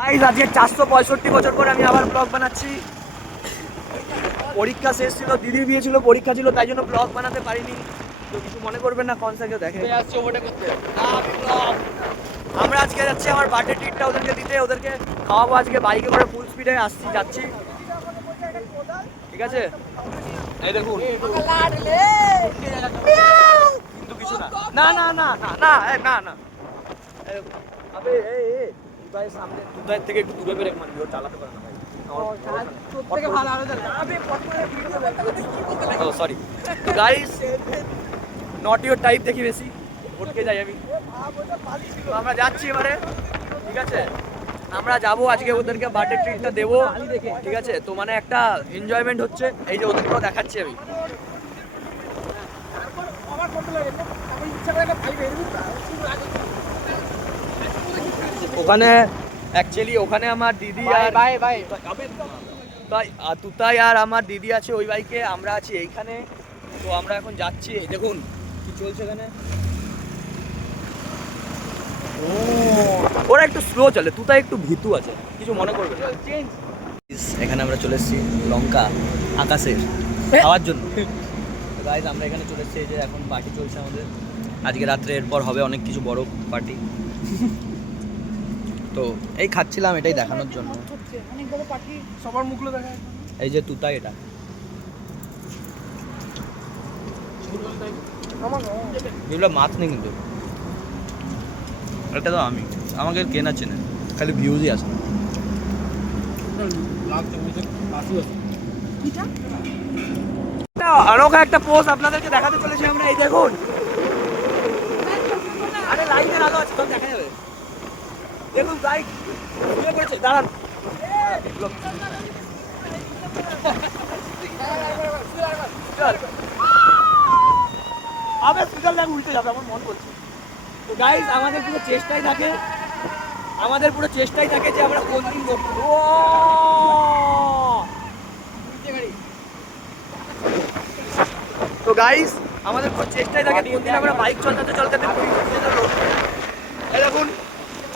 Guys আজকে 465 বছর পরে আমি আবার ব্লগ বানাচ্ছি। পরীক্ষা শেষ ছিল, দিদির বিয়ে ছিল, পরীক্ষা ছিল, তাই জন্য ব্লগ বানাতে পারিনি। তো কিছু মনে করবেন না, কনসা কেউ দেখে আমরা আজকে যাচ্ছি আমার বার্থডে ট্রিটটা ওদেরকে দিতে, ওদেরকে খাওয়াবো আজকে বাইকে করে ফুল স্পিডে যাচ্ছি। ঠিক আছে, এই দেখুন কিন্তু কিছু না না না না না না না আবে দুবাই সামনে, দুবাই থেকে একটু দূরে বেরে মানে ভিডিও চালাতে পারে না ভাই। Sorry guys, not your type দেখি বেশি উঠকে যাই আমি। আমরা যাচ্ছি এবারে, ঠিক আছে আমরা যাবো আজকে, ওদেরকে বার্থডে ট্রিটটা দেবো, ঠিক আছে। তো মানে একটা এনজয়মেন্ট হচ্ছে, এই যে ওদেরকেও দেখাচ্ছি আমি। ওখানে অ্যাকচুয়ালি ওখানে আমার দিদি আর তুতাই আর আমার দিদি আছে ওই বাইকে, আমরা আছি এইখানে। তো আমরা এখন যাচ্ছি, দেখুন কি চলছে এখানে। ওরা একটু স্লো চলে, তুতাই একটু ভীতু আছে, কিছু মনে করবে না। এখানে আমরা চলে এসেছি লঙ্কা আকাশের খাওয়ার জন্য। গাইজ আমরা এখানে চলে এসেছি, যে এখন পার্টি চলছে আমাদের আজকে রাত্রে, এরপর হবে অনেক কিছু বড় পার্টি। তো এই খাচ্ছিলাম এটাই দেখানোর জন্য, অনেক বড় পার্টি, সবার মুখগুলো দেখা। এই যে তুতাই, এটা এগুলো মাছ নেই কিন্তু, এটা তো আমি আমাকে কেনা চেনে, খালি ভিউজই আসে না। অনোখা একটা পোস্ট আপনাদেরকে দেখাতে চলেছি আমরা, এই দেখুন। আরে লাইটের আলো আছে, সব দেখা যাবে। দেখুন লাইট শুয়ে পড়েছে, দাঁড়ান। আবে সুজল দেখ উল্টে যাবে, আমার মন বলছে। তো গাইস আমাদের পুরো চেষ্টাই থাকে, যে আমরা কোন দিন করবো। তো গাইস আমাদের পুরো চেষ্টাই থাকে কোন দিন আমরা বাইক চলতে দেখুন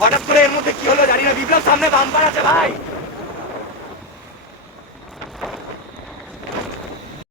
হঠাৎ করে এর মধ্যে কি হলো জানি না। বিপ্লব সামনে বাম্পার আছে ভাই।